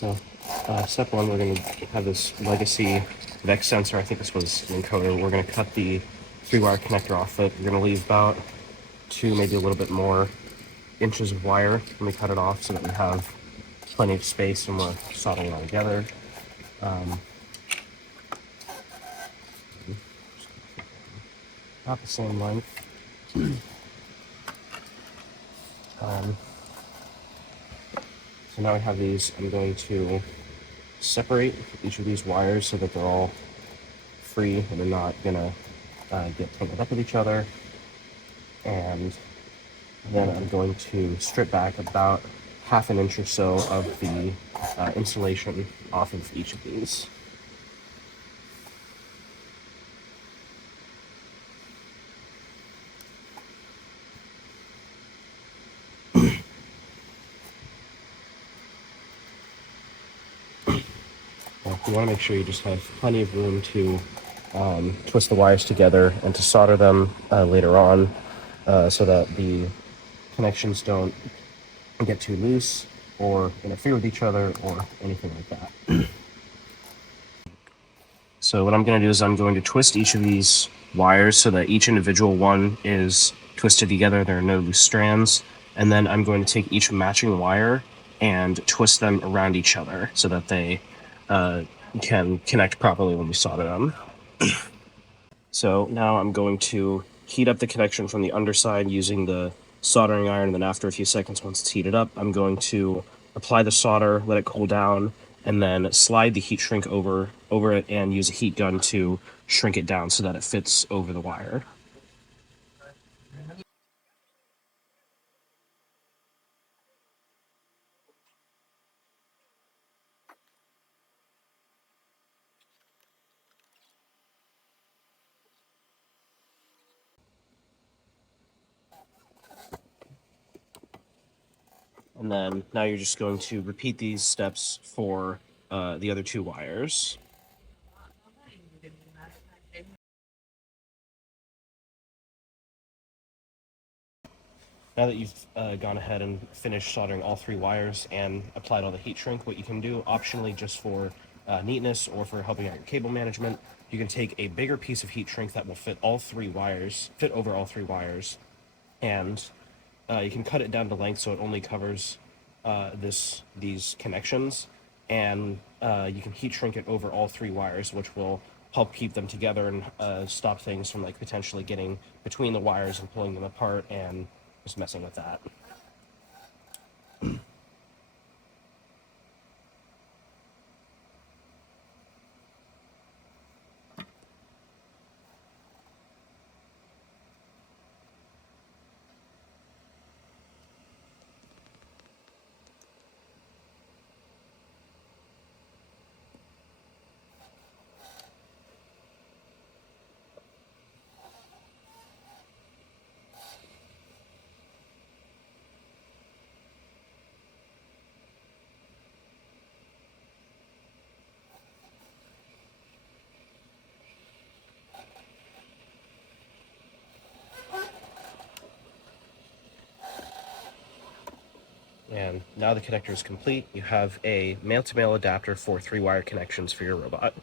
So step one, we're going to have this legacy VEX sensor. I think this was an encoder. We're going to cut the 3-wire connector off it. We're going to leave about 2, maybe a little bit more inches of wire when we cut it off so that we have plenty of space and we're soldering it all together. About the same length. So now we have these. I'm going to separate each of these wires so that they're all free and they're not gonna get tangled up with each other. And then I'm going to strip back about 1/2 inch or so of the insulation off of each of these. You want to make sure you just have plenty of room to twist the wires together and to solder them later on so that the connections don't get too loose or interfere with each other or anything like that. So what I'm going to do is I'm going to twist each of these wires so that each individual one is twisted together. There are no loose strands. And then I'm going to take each matching wire and twist them around each other so that they can connect properly when we solder them. So now I'm going to heat up the connection from the underside using the soldering iron, and then after a few seconds, once it's heated up, I'm going to apply the solder, let it cool down, and then slide the heat shrink over it and use a heat gun to shrink it down so that it fits over the wire. And then now you're just going to repeat these steps for the other 2 wires. Now that you've gone ahead and finished soldering all 3 wires and applied all the heat shrink, what you can do optionally just for neatness or for helping out your cable management, you can take a bigger piece of heat shrink that will fit over all 3 wires, and you can cut it down to length so it only covers these connections, and you can heat shrink it over all 3 wires, which will help keep them together and stop things from potentially getting between the wires and pulling them apart and just messing with that. And now the connector is complete. You have a male-to-male adapter for 3-wire connections for your robot.